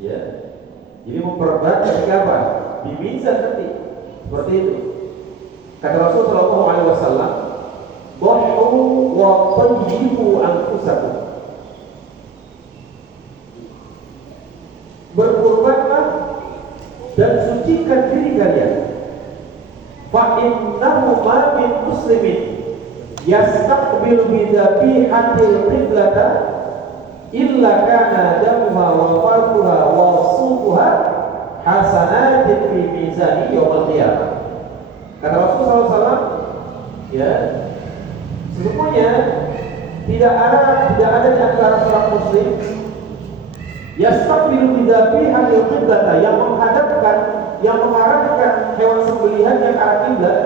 Ya. Jadi memperberat ketika apa? Di mizan nanti. Seperti itu. Kata Rasul sallallahu alaihi wasallam, "Dhahu wa tayyibu anfusakum." Berkurbanlah dan sucikan diri kalian. Fa innahu ma min muslimin yastaqbilu bi dhabihatil qiblata illa kana damuha wa farduha wa subuha hasanatin fi mizani yaumil qiyamah. Kata Rasulullah SAW, ya, sesungguhnya tidak ada di antara seorang muslim yastaqbilu bidabihatil qiblata, yang menghadapkan, yang mengarahkan hewan sembelihannya ke arah kiblat,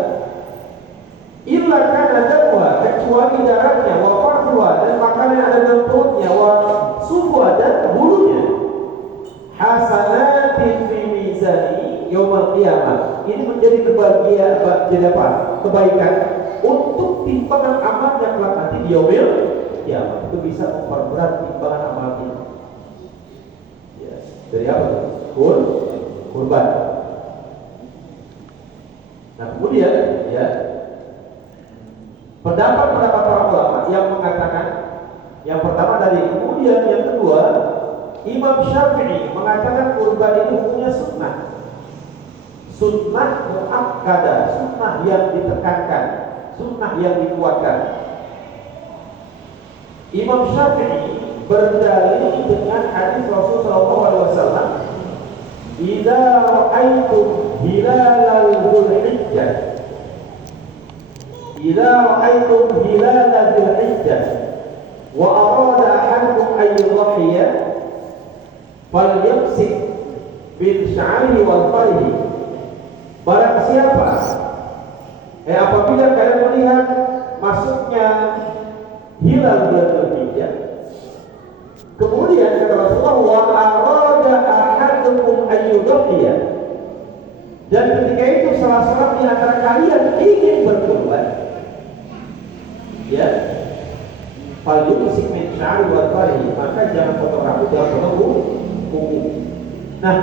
illa kana damuha, kecuali darahnya, wa farduha, dan makanan yang ada dalam perutnya, wa subuha, dan bulunya, hasanatin fi mizani yaumil qiyamah. Ini menjadi kebahagiaan, jadi apa? Kebaikan untuk timbangan amalnya kelak nanti di yaumil qiyamah. Itu bisa memperberat timbangan amal kita. Ya, dari apa? Kurban. Nah, kemudian ya, pendapat para ulama yang mengatakan, yang pertama dari, kemudian yang kedua, Imam Syafi'i mengatakan kurban itu hukumnya sunnah. Sunnah muakkada, sunnah yang ditekankan, sunnah yang dikuatkan. Imam Syafi'i berdalil dengan hadis Rasul sallallahu alaihi wasallam, "Idza ra'aitum hilalal dzulhijjah, idza ra'aitum hilalal dzulhijjah wa arada ahadukum an yudhiya falyamsik bil sya'ri wal farihi." Barang siapa apabila kalian melihat masuknya hilal bulan Dzulhijjah, kemudian kata Rasulullah, wa arada ahadukum an yudhiya, dan ketika itu salah seorang di antara kalian ingin berkurban, ya, fal yumsik min sya'ri wal farihi, maka jangan potong rambut, jangan potong kuku. Nah,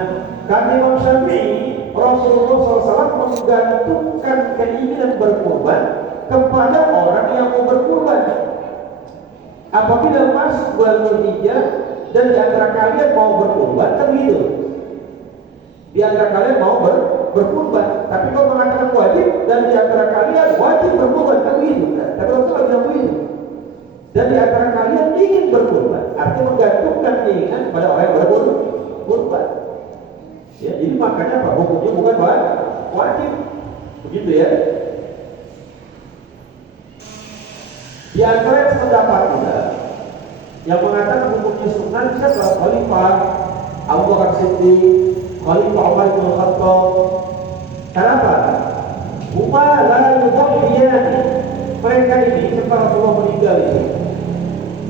kata Imam Syafi'i, Rasulullah SAW menggantungkan keinginan berkurban kepada orang yang mau berkurban. Apabila masuk bulan Dzulhijjah dan di antara kalian mau berkurban, kan gitu. Di antara kalian mau berkurban, tapi kalau mengatakan wajib dan di antara kalian wajib berkurban, kan gitu. Tapi Rasulullah bilang begitu. Dan di antara kalian ingin berkurban, artinya menggantungkan keinginan pada orang yang berkurban. Ya, jadi makanya apa? Hukumnya bukan wajib, begitu ya. Di antara yang pendapat juga yang mengatakan hukumnya sunnah siapa? Khalifah Abu Bakar Siddiq, Khalifah Umar bin Khattab. Kenapa? Huma la yudhiyan. Mereka ini setelah Rasulullah meninggal ini,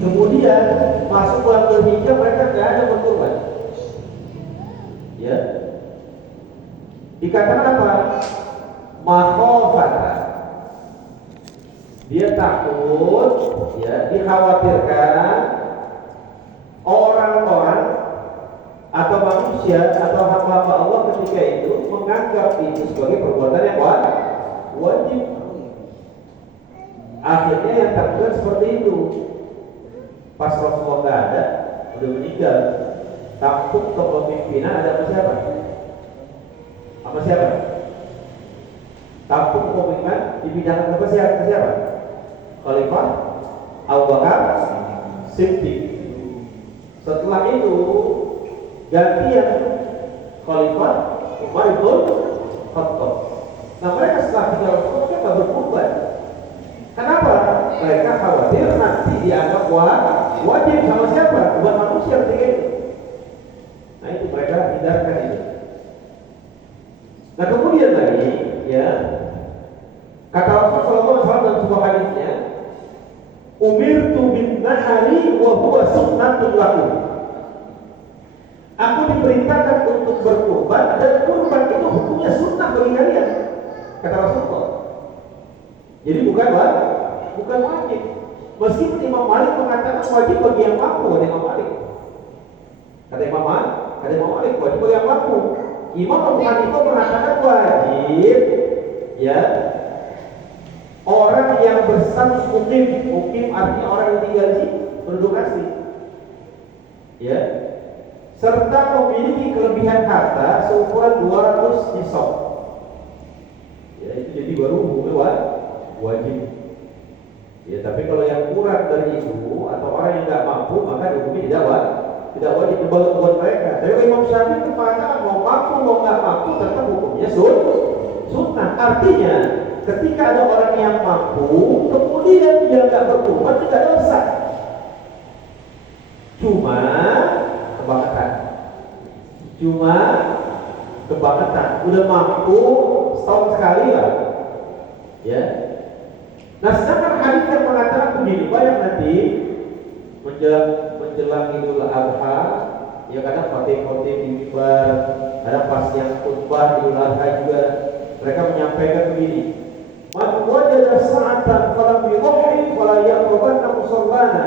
kemudian masuk bulan Dzulhijjah, mereka tidak ada berkurban. Ya. Dikatakan apa? Makhofatan. Dia takut, ya, dikhawatirkan orang-orang atau manusia atau hamba-hamba Allah ketika itu menganggap itu sebagai perbuatan yang wajib. Akhirnya yang terjadi seperti itu. Pas Rasulullah nggak ada, udah meninggal, tampuk kepemimpinan ada apa siapa? Apa siapa? Tampuk kepemimpinan dipindahkan ke siapa? Khalifah Abu Bakar Siddiq. Setelah itu gantian Khalifah Umar bin Khattab. Nah, mereka setelah tinggal Rasulullah mereka berkorban. Kenapa? Mereka khawatir nanti dianggap wajib sama siapa? Bukan manusia ketika itu. Nah, itu mereka hindarkan itu. Nah, kemudian lagi, ya, kata Rasulullah SAW dalam sebuah hadisnya, "Umirtu bin nahari wa huwa sunnatun lakum." Aku diperintahkan untuk berkurban dan kurban itu hukumnya sunnah bagi kalian, kata Rasulullah. Jadi bukan wajib. Meskipun Imam Malik mengatakan wajib bagi yang mampu, kata Imam Malik. Kata Imam Ada Imam Malik wajib bagi yang mampu. Imam Abu Hanifah mengatakan wajib, ya, orang yang bersatu mukim artinya orang yang tinggal di penduduk asli, ya, serta memiliki kelebihan harta seukuran 200 nisab. Ya, itu jadi baru hukumnya wajib. Ya, tapi kalau yang kurang dari itu atau orang yang tidak mampu, maka hukumnya tidak wajib buat mereka. Dari Imam Syafi'i mengatakan mau mampu mau nggak mampu tetap hukumnya sunnah. Artinya ketika ada orang yang mampu kemudian dia nggak berkurban tidak dosa. Cuma kebangetan. Udah mampu setahun sekali lah, ya. Nah, sedangkan hadis yang mengatakan begini, banyak nanti menjelang Idul Adha, ya kadang khotib di mimbar, ada pas yang khutbah Idul Adha juga, mereka menyampaikan begini, man wajada sa'atan falam yudhi fala yaqrabanna musallana.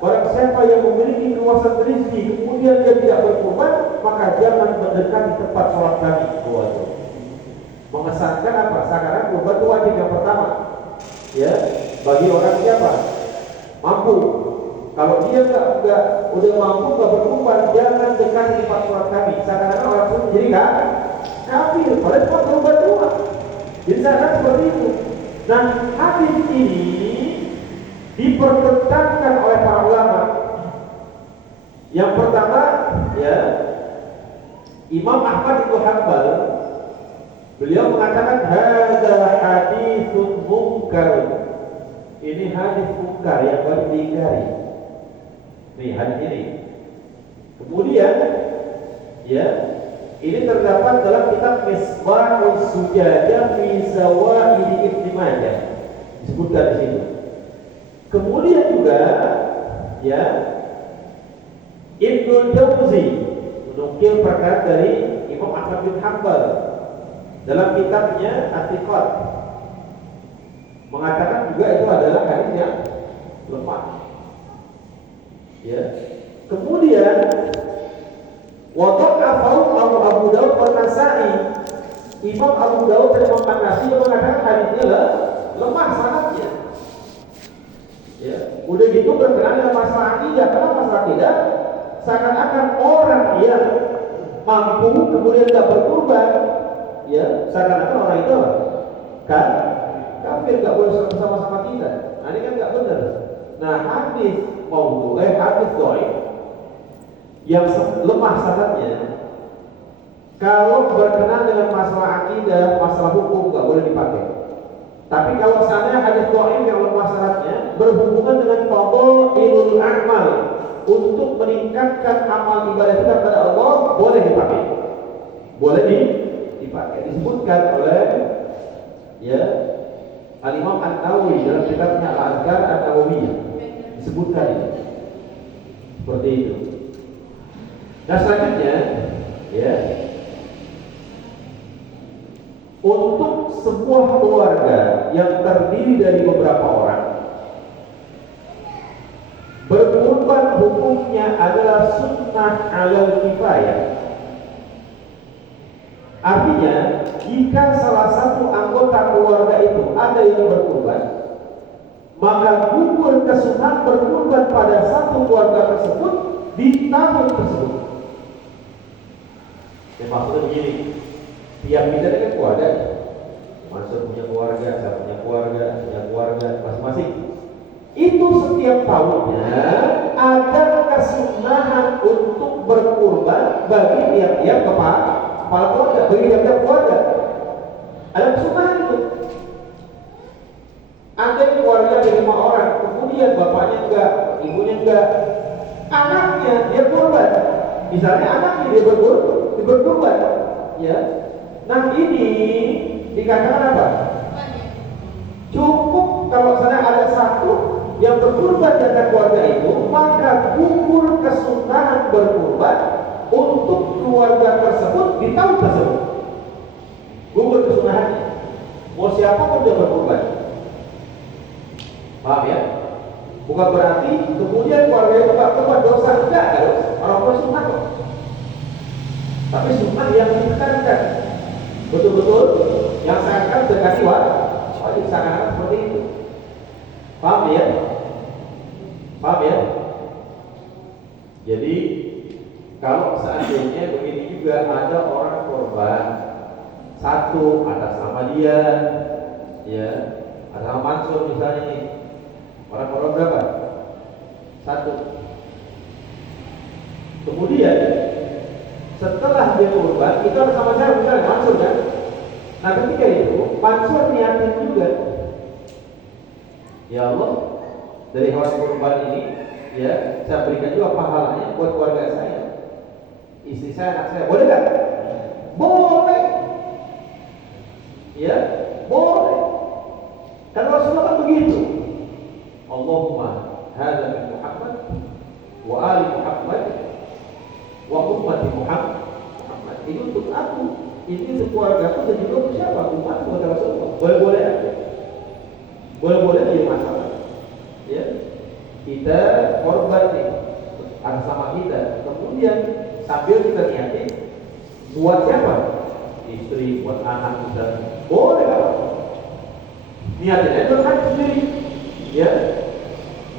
Barang siapa yang memiliki luasan rezeki kemudian dia tidak berkurban, maka jangan mendekat di tempat sholat kami. Mengesankan apa? Sekarang kurban itu wajib yang pertama, ya, bagi orang siapa mampu. Kalau dia nggak udah mampu nggak berkurban, jangan dekat di tempat sholat kami. Sekarang orang itu menjadi kafir, padahal cuma berubah doang. Jadi sekarang seperti itu. Nah, hadis ini dipertentangkan oleh para ulama. Yang pertama, ya, Imam Ahmad bin Hanbal, beliau mengatakan hadza haditsun munkar. Ini hadis munkar yang wajib diingkari. Nih hadis ini. Kemudian, ya, ini terdapat dalam kitab Misbahus Sujadah fi Zawaid Ibnu Majah. Disebutkan di situ. Kemudian juga, ya, Ibnu Jauzi menukil perkataan dari Imam Ahmad bin Hanbal dalam kitabnya At-Thiqat, mengatakan juga itu adalah hadis yang lemah. Ya. Kemudian wada'afahu Abu Daud wa Nasa'i. Imam Abu Daud dan Imam An-Nasa'i mengatakan hadisnya lemah sanadnya. Ya, udah gitu berkenaan dengan masalah akidah. Karena masalah akidah seakan-akan orang yang mampu kemudian tidak berkurban, ya, seakan-akan orang itu kan kafir, nggak boleh bersama-sama kita. Nah, ini kan nggak benar. Nah, hadis hadis dhaif yang lemah sanadnya, kalau berkenaan dengan masalah akidah, masalah hukum nggak boleh dipakai. Tapi kalau misalnya hadis dhaif yang lemah sanadnya berhubungan dengan fadhailul a'mal, untuk meningkatkan amal ibadah kita kepada Allah, boleh dipakai. Boleh dipakai. Disebutkan oleh, ya, Al-Imam An-Nawawi dalam kitabnya Al-Azkar An-Nawawiyah. Disebutkan ini. Seperti itu. Nah, selanjutnya, ya, untuk sebuah keluarga yang terdiri dari beberapa orang, berkurban hukumnya adalah sunnah alal kifayah. Artinya, jika salah satu anggota keluarga itu ada yang berkurban, maka gugur kesunahan berkurban pada satu keluarga tersebut di tahun tersebut. Yang maksudnya begini, tiap kita dengan keluarga, Mansur punya keluarga, saya punya keluarga masing-masing. Itu setiap tahunnya ada kesunahan untuk berkurban bagi tiap-tiap kepala keluarga, bagi tiap-tiap keluarga. Ada kesunahan itu. Ada keluarga dari 5 orang, kemudian bapaknya enggak, ibunya enggak, anaknya dia kurban. Misalnya anaknya dia berkurban, ya. Nah, ini dikatakan apa? Cukup kalau misalnya ada satu yang berkurban dari keluarga itu, maka gugur kesunahan berkurban untuk keluarga tersebut di tahun tersebut. Gugur kesunahannya. Mau siapa pun dia berkurban. Paham ya? Bukan berarti kemudian keluarga itu tak berbuat dosa, enggak, harus orang tua sunnah kok. betul-betul yang seakan dekati wajib seakan seperti itu. Paham ya? Paham ya? Jadi kalau seandainya begini juga ada orang korban satu atas nama dia, ya, atas nama Mansur misalnya nih, orang korban berapa? Satu. Kemudian setelah dia korban itu harus sama saya misalnya Mansur kan. Nah ketika itu Mansur niatin juga, ya Allah, dari hewan kurban ini, ya, saya berikan juga pahalanya buat keluarga saya, istri saya, anak saya. Boleh nggak? Boleh. Ya, boleh. Dan Rasulullah kan begitu. Allahumma hadza min Muhammad wa ali Muhammad wa ummati Muhammad. Ini untuk aku, ini untuk keluargaku dan juga untuk siapa? Umat kepada Rasulullah. Boleh-boleh aja. Boleh-boleh jadi masalah. Ya, kita korban nih atas sama kita, kemudian sambil kita niatin buat siapa? Istri, buat anak misalnya. Boleh apa? Niatin aja kan sendiri. Ya,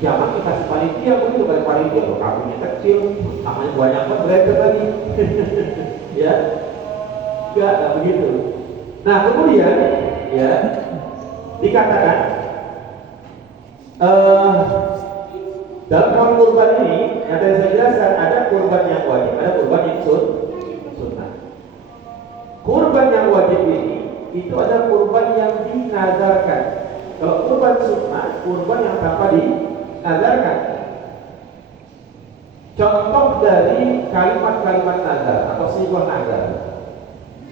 jangan kita kasih panitia begitu, kali panitia kalau kamunya kecil, namanya banyak kan belajar lagi. Ya, enggak begitu. Nah kemudian ya dikatakan dalam hewan kurban ini yang tadi saya jelaskan ada kurban yang wajib, ada kurban yang sunnah. Kurban yang wajib ini itu ada kurban yang dinazarkan. Kalau kurban sunnah, kurban yang tanpa dinazarkan. Contoh dari kalimat-kalimat nazar atau sighah nazar.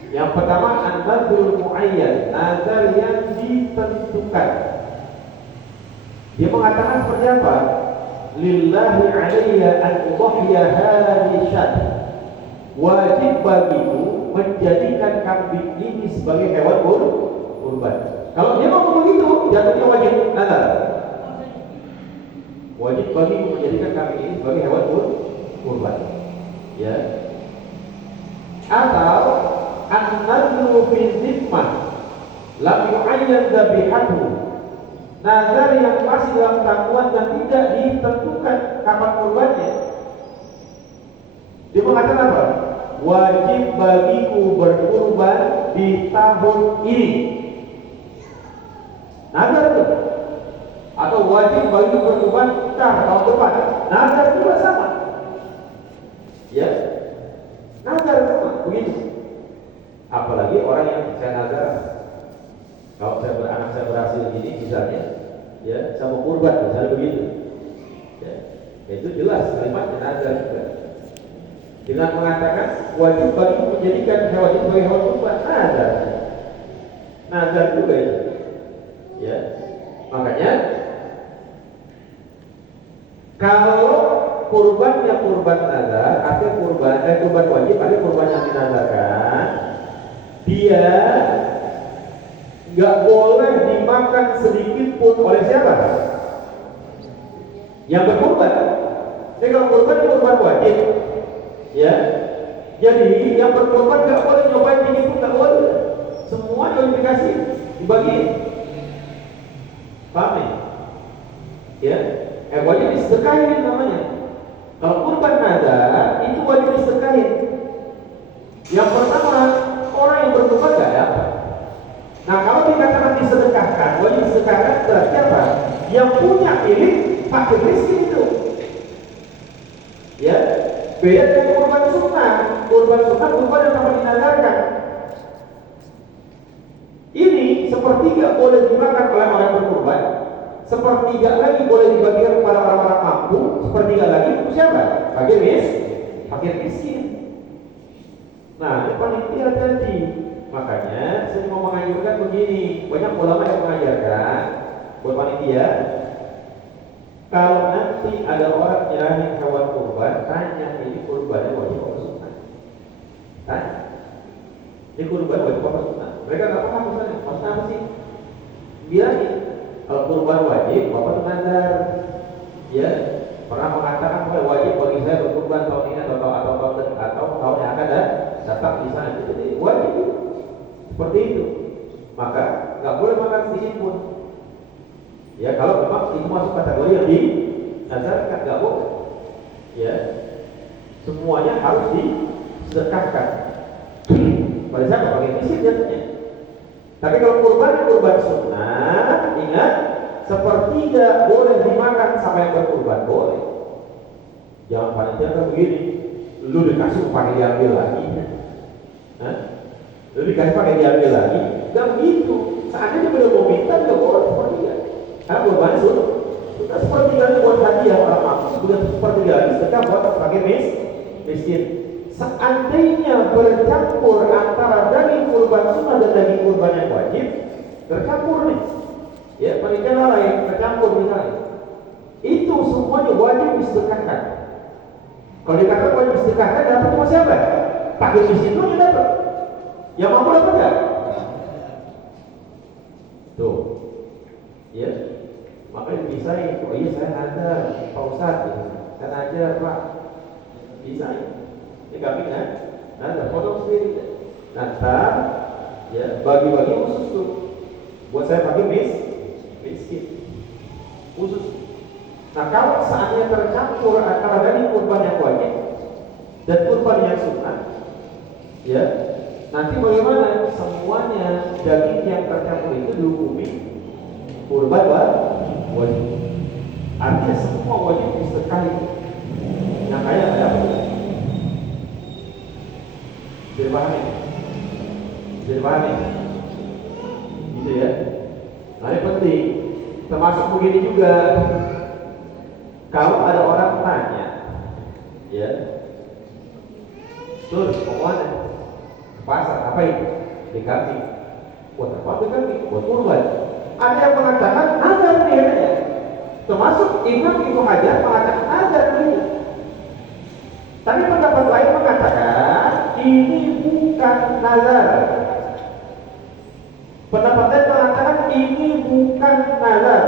Yang pertama an-nadrul muayyan, nazar yang ditentukan. Dia mengatakan seperti apa? Lillahi alayya an udhiya hadhihi syat. Wajib bagiku menjadikan kambing ini sebagai hewan kurban. Kalau dia mau begitu, jatuhnya wajib nazar. Wajib bagiku menjadikan kambing ini sebagai hewan kurban. Ya. Atau an-nadru fi zimmah lam yu'ayyan dzabihatuhu. Nazar yang masih dalam tanggungan dan tidak ditentukan kapan kurbannya. Dia mengatakan apa? Wajib bagiku berkurban di tahun ini. Nazar itu. Atau wajib bagiku berkurban tahun depan. Nazar juga sama. Ya. Nazar sama begitu. Apalagi orang yang saya nazar, kalau saya beranak saya berhasil ini misalnya, ya saya mau kurban misalnya begitu, ya itu jelas kalimatnya nazar juga. Dengan mengatakan wajib bagi menjadikan hewan itu sebagai hewan kurban, nazar juga itu, ya. Makanya kalau kurbannya kurban nazar, artinya kurban wajib, ada kurban yang dinazarkan, dia nggak boleh dimakan sedikit pun oleh siapa? Yang berkurban. Jadi kalau kurban wajib, ya. Jadi yang berkurban nggak boleh nyobain sedikit pun, nggak boleh. Semua dikasih, dibagi. Paham ya? Wajib disedekahin namanya. Kalau kurban nazar itu wajib disedekahin. Yang pertama, orang yang berkurban nggak dapat. Nah kalau dikatakan disedekahkan, wajib disedekahkan berarti apa? Yang punya milik fakir miskin itu. Ya, beda dengan kurban sunnah. Kurban sunnah kurban yang sama dinazarkan. Ini sepertiga boleh dimakan oleh orang berkurban, sepertiga lagi boleh dibagikan kepada orang-orang mampu, sepertiga lagi untuk siapa? Fakir miskin. Nah, ini panitia hati-hati. Makanya saya mau mengajarkan begini, banyak ulama yang mengajarkan buat panitia, kalau nanti ada orang nyerahin hewan kurban, tanya ini kurbannya wajib apa sunnah? Tanya, ini kurban wajib apa sunnah? Mereka nggak paham misalnya, maksudnya apa sih? Bilangin, kalau kurban wajib, bapak tuh nazar, ya pernah mengatakan bahwa wajib bagi saya berkurban tahun ini atau tahun yang akan datang di sana, jadi wajib. seperti itu, maka nggak boleh makan sedikit pun. Ya kalau memang itu masuk kategori yang dinazarkan, nggak boleh. Ya, semuanya harus disedekahkan. Pada siapa? Bagi miskin jatuhnya. Tapi kalau kurban sunnah, ingat, sepertiga boleh dimakan sama yang berkurban, boleh. Jangan panitia kan begini, lu dikasih pakai diambil lagi, lu dikasih pakai diambil lagi, dan begitu. Seandainya belum mau minta, nggak boleh sepertiga. Karena kurban sunnah, kita sepertiga buat hadiah orang mampu, bukan sepertiga lagi sedekah buat pakai miskin. Seandainya bercampur antara daging kurban sunnah dan daging kurban yang wajib, tercampur nih, ya pernikahan lain tercampur misalnya, itu semuanya wajib disedekahkan. Kalau dikatakan wajib disedekahkan, dapat cuma siapa? Fakir miskin itu yang dapat, yang mampu dapat nggak? Tuh, ya, makanya bisa ya. Oh iya saya ada Pak Ustadz, kan aja Pak, bisa ya. Ini kami kan, ada potong sendiri, nanti ya bagi-bagi khusus tuh, buat saya pakai miskin khusus. Nah kalau saatnya tercampur antara daging kurban yang wajib dan kurban yang sunnah, ya nanti bagaimana semuanya daging yang tercampur itu dihukumi kurban wajib. Artinya semua wajib disedekahi. Yang kaya ada apa? Dipahami, gitu ya. Nah ini penting. Termasuk begini juga, kalau ada orang tanya, ya, Tur, mau kemana? Ke pasar, apa itu? Di kambing. Buat apa di kambing? Buat kurban. Ada yang mengatakan nazar nih katanya. Termasuk Imam Ibnu Hajar mengatakan nazar nih. Tapi pendapat lain mengatakan ini bukan nazar. Pendapat lain mengatakan ini bukan nazar.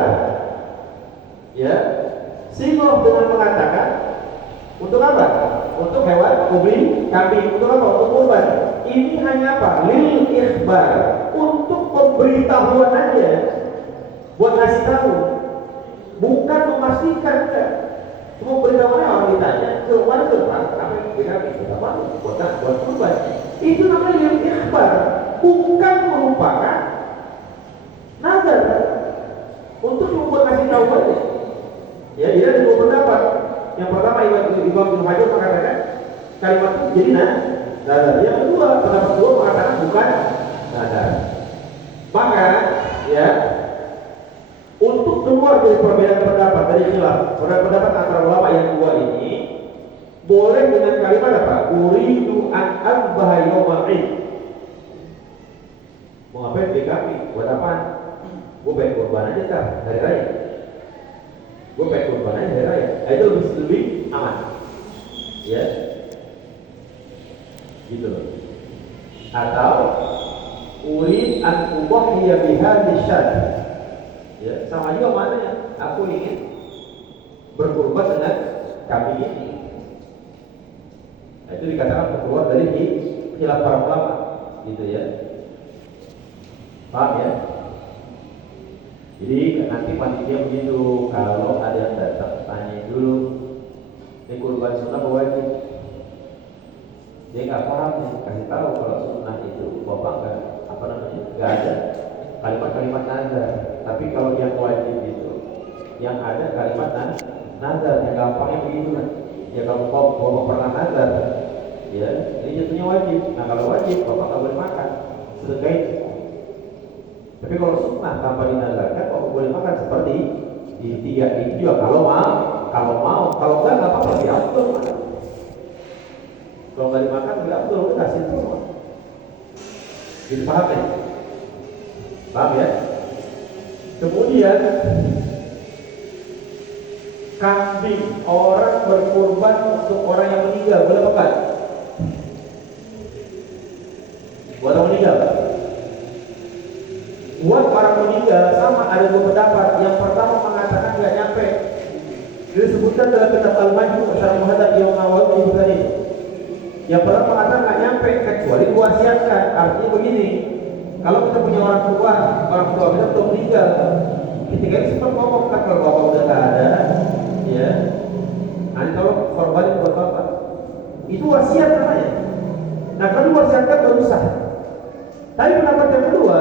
Ya, Sinoh dengan mengatakan untuk apa? Untuk hewan, kubli, kambing. Untuk apa? Untuk kurban. Ini hanya apa? Lil ikhbar, untuk pemberitahuan aja, buat ngasih tahu, bukan memastikan. Cuma beritahuannya orang ditanya, kemana kurban? Apa yang dikambing? Buat kurban. Itu namanya lil ikhbar, bukan merupakan nazar, untuk membuat ngasih tahu aja. Ya, jadi ada dua pendapat. Yang pertama Imam Ibnu Hajar mengatakan kalimat itu jadi nazar. Yang kedua, pendapat kedua mengatakan bukan nazar. Maka ya, untuk keluar dari perbedaan pendapat dari khilaf, perbedaan pendapat antara ulama yang dua ini, boleh dengan kalimat apa? Uridu an azbaha yawmal id. Mau ngapain di kambing? Buat apaan? Gue pengen kurban aja kan hari raya. Gue pengen kurban aja hari raya. Itu lebih aman. Ya. Gitu loh. Atau urid an ubahiyya biha lisyad. Ya, sama juga maknanya. Aku ingin berkurban dengan kambing ini. Nah, itu dikatakan keluar dari khilaf para ulama, gitu ya. Paham ya? Jadi nanti panitia begitu, kalau ada yang datang tanya dulu, ini kurban sunnah apa wajib? Dia nggak paham nih, kasih tahu kalau sunnah itu bapak nggak ada kalimat-kalimat nazar. Tapi kalau yang wajib itu, yang ada kalimat nazar, yang gampangnya begitu kan? Ya kalau bapak pernah nazar, ya ini jatuhnya wajib. Nah kalau wajib, bapak nggak boleh makan sedekah itu. Tapi kalau sunnah tanpa dinazarkan, bapak boleh makan seperti di tiga ini juga kalau mau, kalau enggak apa-apa, lebih afdal makan. Kalau nggak dimakan lebih afdal, udah kasih semua. Jadi paham ya? Paham ya? Kemudian kambing orang berkurban untuk orang yang meninggal boleh makan? Buat orang meninggal. Buat orang meninggal sama ada dua pendapat. Yang pertama mengatakan nggak nyampe. Disebutkan dalam kitab Al-Majmu' Syarh Muhadzab yang awal disebutkan ini. Yang pertama mengatakan nggak nyampe kecuali diwasiatkan. Artinya begini, Kalau kita punya orang tua kita belum meninggal, ketika itu sempat ngomong kan kalau bapak udah nggak ada, ya, nanti tolong korbanin buat bapak. Itu wasiat namanya. Nah kalau diwasiatkan baru sah. Tapi pendapat yang kedua,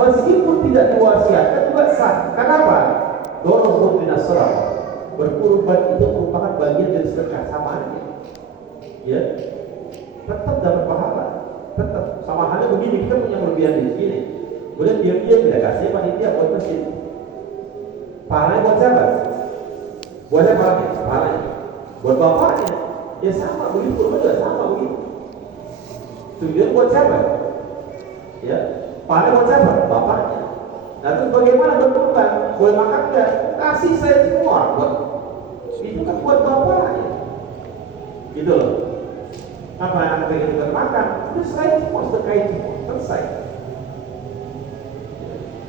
meskipun tidak diwasiatkan juga sah. Kenapa? Dorong minas salah. Berkurban itu merupakan bagian dari sedekah, sama aja. Ya, tetap dapat pahala. Tetap sama halnya begini, kita punya kelebihan di sini. Kemudian diam-diam tidak kasih panitia buat masjid. Pahalanya buat siapa? Buat siapa? Pahalanya buat bapaknya. Ya sama begitu, kurban juga sama begitu. Tujuan buat siapa? Ya, pahalanya buat siapa? Bapaknya. Nah terus bagaimana berkurban? Boleh makan enggak? Kasih saya semua buat. Itu kan buat bapaknya. Gitu loh. Apa anak pengen juga makan? Itu saya semua sedekahin semua. Selesai.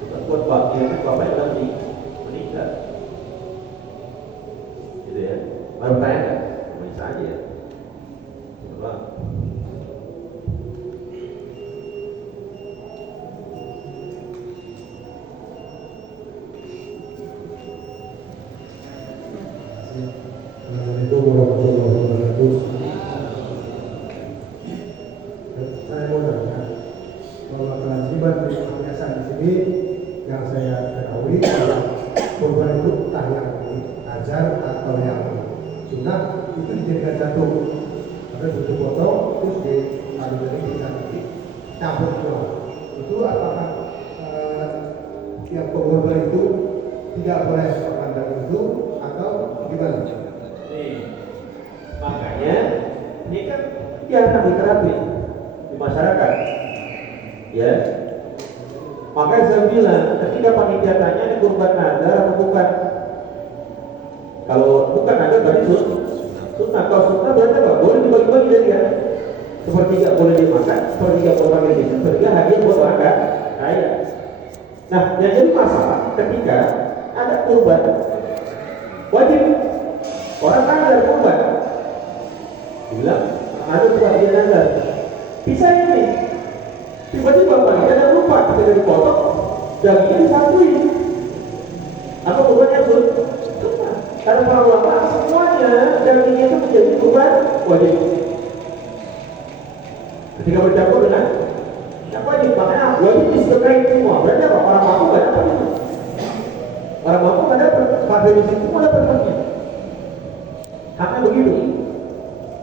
Bukan buat bapaknya, bapaknya udah meninggal. Gitu ya. Baru tanya enggak? Bisa aja ya. Coba. Assalamualaikum warahmatullahi wabarakatuh. Saya mau tanya bahwa kewajiban yayasan di sini yang saya ketahui kurban itu entah yang ajar atau yang sunnah itu dijadikan satu. Ada satu potong terus ditaruh dari bisa campur semua. Itu apakah yang kurban itu tidak boleh makan dari itu atau gimana? Makanya ini kan jarang diterapi di masyarakat, ya. Makanya saya bilang, ketika panitia tanya ini kurban nazar atau bukan? Kalau bukan nazar berarti sunnah. Kalau sunnah berarti apa? Boleh dibagi-bagi dari ya. Sepertiga boleh dimakan, sepertiga kurban ini, sepertiga hadiah buat orang kaya. Nah, yang jadi masalah ketika ada kurban wajib orang nazar kurban. Bilang ada buat dia nazar. Bisa ini. Tiba-tiba panitia ada lupa kita dipotong, dagingnya disatuin. Apa kurbannya pun? Karena para ulama semuanya dagingnya itu menjadi kurban wajib. Ketika bercampur dengan yang wajib, makanya wajib disedekahin semua. Berarti apa? Orang mampu nggak dapat itu. Orang mampu nggak dapat. Fakir miskin semua dapat haknya. Haknya begitu.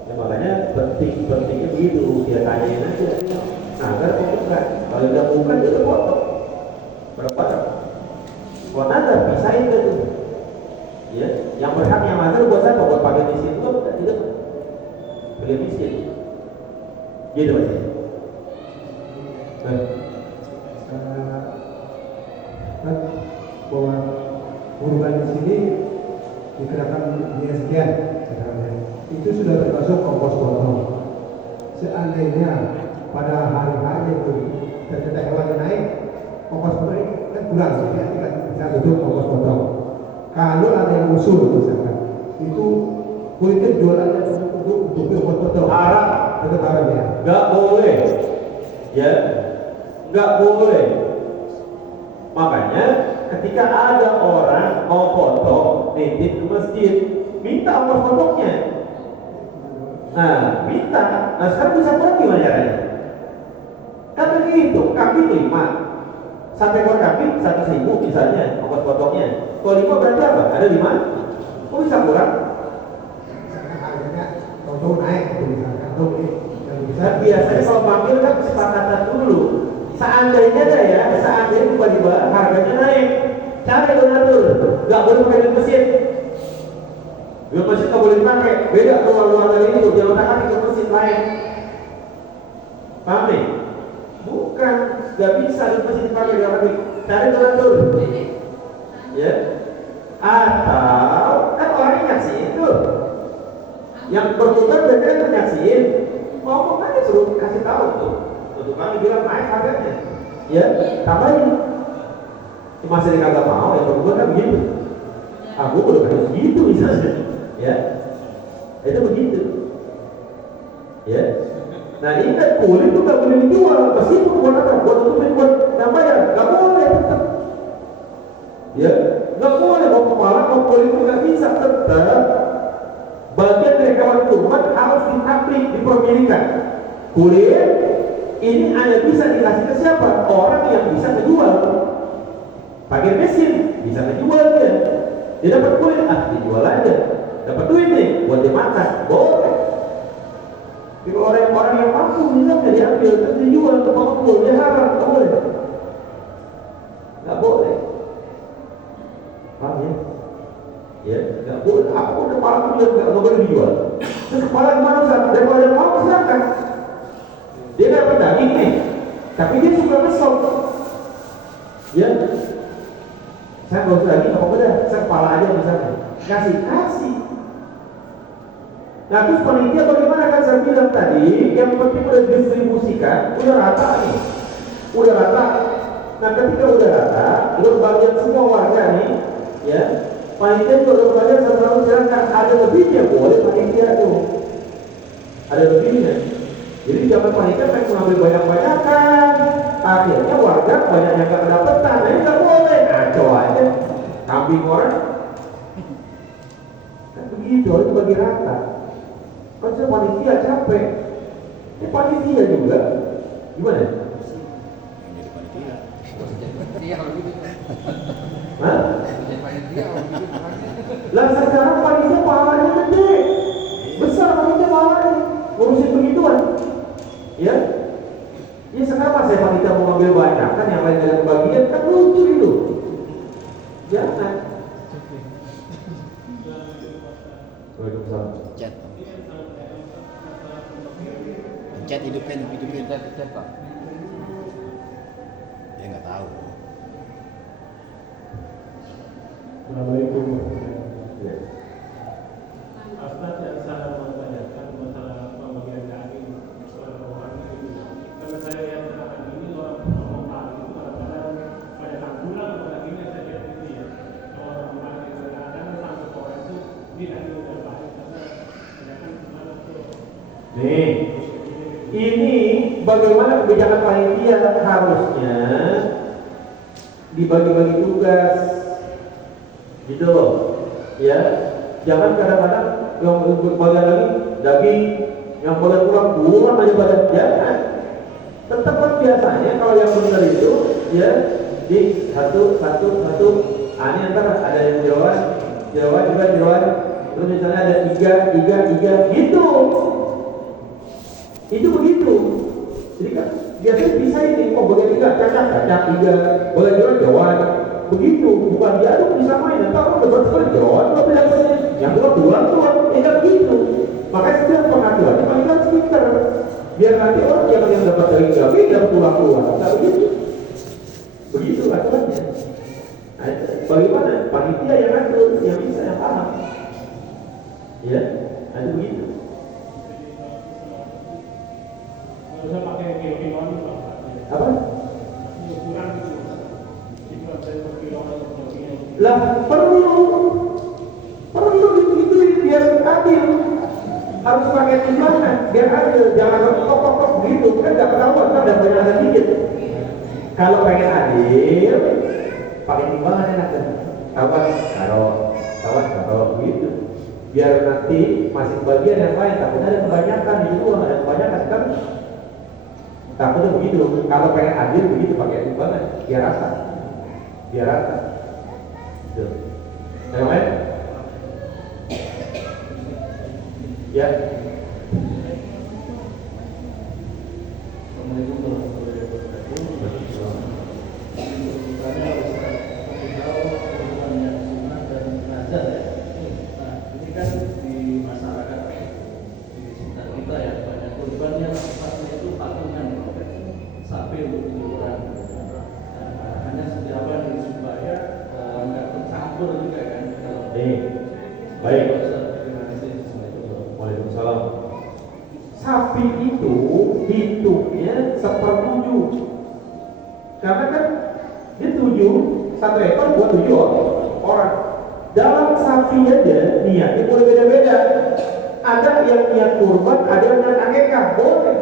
Ya, makanya pentingnya begitu. Dia tanyain aja. Nazar atau bukan? Kalau tidak bukan dia potong. Berapa? Kalau nazar pisahin itu. Ya, yang berhak yang nazar buat siapa? Buat fakir miskin itu bukan? Tidak. Fakir miskin. Gitu Mas. Bahwa kurban di sini dikenakan biaya sekian, itu sudah termasuk ongkos potong. Seandainya pada hari-hari itu ternyata hewannya naik, ongkos potong ini kan kurang, ya, tidak bisa tutup ongkos potong. Kalau ada yang usul misalkan, itu kulitnya jualannya untuk ongkos potong. Haram, tetap haram ya. nggak boleh, ya, nggak boleh. Makanya ketika ada orang mau potong nitip ke masjid, minta ongkos potongnya. Nah, minta. Nah, sekarang bisa potong gimana caranya? Kan begitu, kambing 5, sampai ekor kambing 1.000 misalnya ongkos potongnya. Kalau 5 berarti apa? Ada 5? Kok bisa kurang? Misalkan harganya tahu-tahu naik, misalkan tahu yang bisa. Dan biasanya kalau panggil kan kesepakatan dulu. Seandainya ada ya, seandainya tiba-tiba harganya naik, cari donatur, nggak boleh pakai duit mesin. Duit mesin nggak boleh dipakai, beda keluar dari itu, jangan letakkan ke mesin lain. Paham nih? Bukan, nggak bisa duit mesin dipakai di orang cari donatur. Ya, atau kan orangnya nyaksiin tuh, yang bertukar biasanya kan nyaksiin, ngomong aja suruh kasih tahu tuh. Untuk kami bilang naik harganya, ya tambahin. Cuma saya kagak mau, ya berbuat kan begitu. Aku belum harus gitu misalnya, ya itu begitu, ya. Nah ingat kulit itu nggak boleh dijual, meskipun buat apa? Buat tutupin buat namanya, nggak boleh tetap. Ya, nggak boleh mau kepala, mau kulit itu nggak bisa tetap. Bagian dari hewan kurban harus ditablik, dipemilikan. Kulit ini hanya bisa dikasih ke siapa? Orang yang bisa menjual. Pakai mesin bisa menjual dia. Dia dapat kulit, dijual aja. Dapat duit nih, buat dia makan, boleh. Kalau orang yang mampu misalnya diambil terus dijual ke pengepul, dia haram, nggak boleh. Nggak boleh. Paham ya? Ya, nggak boleh. Aku udah kepala itu juga nggak boleh dijual. Terus kepala gimana Ustaz? Daripada dia mau silakan. Dia dapat daging nih, tapi dia suka mesok. Ya, saya nggak usah daging, apa beda? Saya kepala aja misalnya. Kasih. Nah terus panitia bagaimana kan saya bilang tadi, yang penting udah distribusikan, udah rata nih, udah rata. Nah ketika udah rata, udah bagian semua warga nih, ya, panitia juga udah bagian selalu silakan ada lebihnya, boleh panitia tuh, ada lebihnya. Jadi jangan panitia pengen mengambil banyak-banyakan, akhirnya warga banyak yang nggak kedapatan, nah ini nggak boleh, ngaco aja, kambing orang, kan begitu, harus bagi rata. Kan saya panitia capek. Ini panitia juga. Gimana? Jadi panitia. Hah? Lah sekarang panitia pahalanya gede. Besar panitia pahalanya. Ngurusin begituan. Ya? Ya sekarang saya panitia mau ngambil banyak kan yang lain ada kebagian kan lucu itu. Jangan. Waalaikumsalam. Chat hidupin. Chat Pak. Ya nggak tahu. Assalamualaikum. Ya. Ustaz yang saya mau tanyakan masalah pembagian daging kepada orang itu. Karena saya lihat sekarang ini orang lokal itu kadang-kadang banyak yang pulang pada dagingnya saya lihat itu ya. Orang lokal itu kadang-kadang sampai orang itu tidak juga baik karena kebanyakan kemana tuh. Nih, ini bagaimana kebijakan panitia harusnya dibagi-bagi tugas, gitu loh, ya. Jangan kadang-kadang yang bagian lagi daging, yang bagian kurang aja badan, jangan. Tetap biasanya kalau yang benar itu, ya di satu. Ini antara ada yang jeroan, terus misalnya ada tiga, gitu. Itu begitu. Jadi kan biasanya bisa ini, bagian tiga, cacak tiga, bagian jauhan, begitu. Bukan diaduk disamain, nanti orang udah bersekali jauhan, yang dua, enggak begitu. Makanya setiap pengaturannya paling kan speaker, biar nanti orang yang dapat daging dapat tulang, nggak begitu. Begitu aturannya. Nah, bagaimana panitia yang atur, yang bisa, yang paham, ya, nanti begitu. Bisa pakai kilo-kiloan Pak. Apa? Ukuran itu. Jika saya per kilo atau per kilo. Lah perlu itu biar adil. Harus pakai timbangan biar adil, jangan kok begitu kan nggak ketahuan kan ada banyak dikit. Kalau pengen adil pakai timbangan enak kan. Taruh begitu. Biar nanti masih bagian yang lain takutnya ada kebanyakan di luar, ada kebanyakan kan. Takutnya begitu. Kalau pengen adil begitu pakai timbangan biar rata. Yang lain? Ya. Assalamualaikum warahmatullahi wabarakatuh. Karena yang sunnah dan nazar ya. Nah, ini kan di masyarakat di sekitar kita ya banyak korban yang sifatnya itu patungan sapi untuk hiburan. Hanya sediawan supaya nggak tercampur juga kan kalau Baik. Terima kasih. Waalaikumsalam. Sapi itu hitungnya 1/7. Karena kan dia 1 ekor buat 7 orang. Dalam sapi aja niatnya boleh beda-beda. Ada yang niat kurban, ada yang niat akikah, boleh.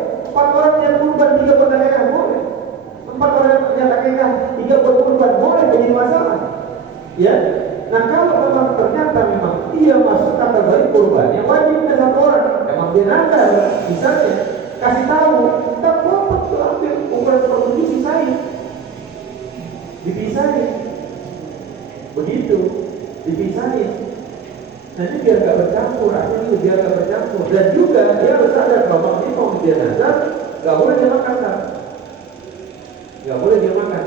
kurbannya wajib ke satu orang. Emang dia nakal, misalnya kasih tahu, tak potong tuh ambil ukuran seperti sisain, dipisahin, begitu, dipisahin. Nah ini biar gak bercampur, artinya itu biar gak bercampur. Dan juga dia harus sadar bahwa ini mau dia nazar, gak boleh dia makan, gak boleh dia makan.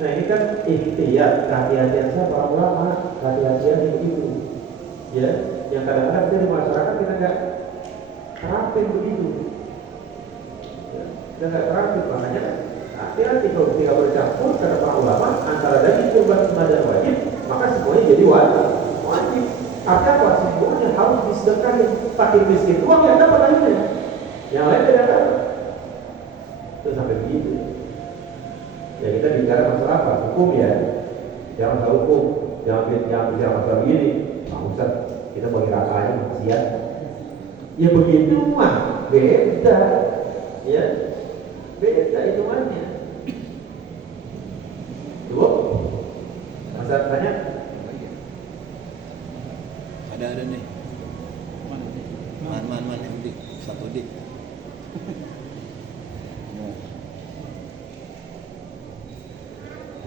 Nah ini kan ikhtiar, kehati-hatian saya para ulama, kehati-hatian itu, ya, yang kadang-kadang kita di masyarakat kita nggak terapin begitu, ya, kita nggak terapin, makanya hati-hati kalau tidak bercampur kata para ulama antara daging kurban sunnah dan wajib, maka semuanya jadi wajib. Artinya apa? Semuanya harus disedekahin, fakir miskin uang yang dapat lainnya, yang lain tidak dapat. Itu sampai begitu. Ya kita bicara masalah apa? Hukum ya. Jangan masalah hukum. Jangan bicara masalah begini. Pak Ustaz, kita bagi rata aja maksiat. Ya begitu mah. Beda. Ya. Beda hitungannya. Coba. Masa tanya? Ada nih. Man yang dik. Satu dik.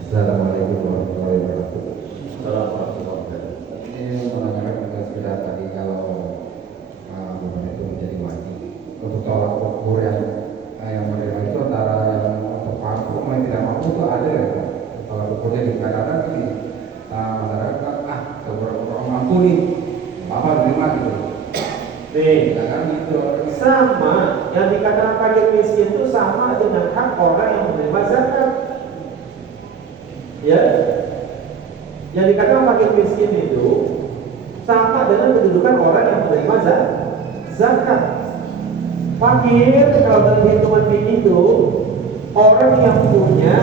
Assalamualaikum warahmatullahi wabarakatuh. Assalamualaikum. Ini menanyakan tentang sepeda tadi kalau beban itu menjadi wajib untuk tolak ukur yang menerima itu antara yang mampu sama yang tidak mampu itu ada ya tolak ukurnya dikatakan ini masyarakat seberapa mampu nih bapak menerima gitu. Nih, Kan gitu. sama yang dikatakan fakir miskin itu sama dengan hak orang yang menerima zakat. Ya, yang dikatakan fakir miskin itu sama dengan kedudukan orang yang menerima zakat. Fakir kalau dari hitungan fikih itu orang yang punya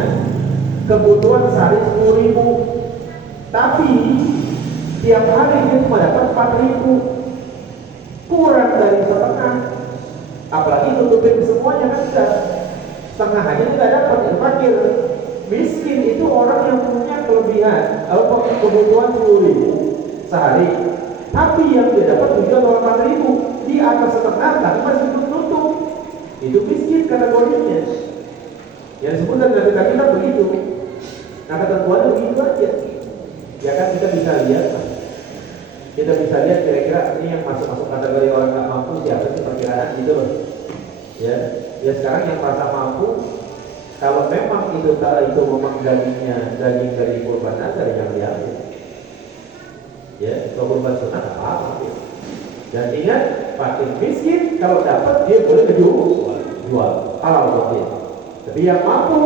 kebutuhan sehari 10.000, tapi tiap hari dia cuma dapat 4.000, kurang dari setengah. Apalagi tutupin semuanya kan tidak, setengah aja tidak dapat. Yang fakir. Miskin itu orang yang punya kelebihan atau kebutuhan 10.000 sehari, tapi yang dia dapat 7 atau 8.000, di atas setengah tapi masih belum tutup. Itu miskin kategorinya. Yang disebutkan dari kita begitu. Nah ketentuannya begitu aja. Ya kan kita bisa lihat, kira-kira ini yang masuk kategori orang nggak mampu siapa sih perkiraan gitu loh. Ya sekarang yang merasa mampu, kalau memang itu memang daging dari kurban nazar yang diambil, ya kalau kurban sunnah apa? Dan ingat, fakir miskin kalau dapat dia boleh jual, halal buat dia. Tapi yang mampu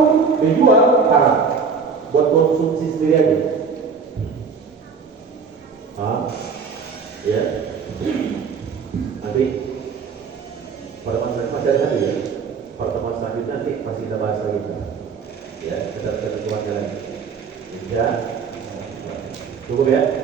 dijual haram, buat konsumsi sendiri aja. Ya. Nanti pertemuan selanjutnya ya. Pertemuan selanjutnya nanti pasti kita bahas lagi. Ya, kita ketentuannya lagi. Ya. Cukup ya.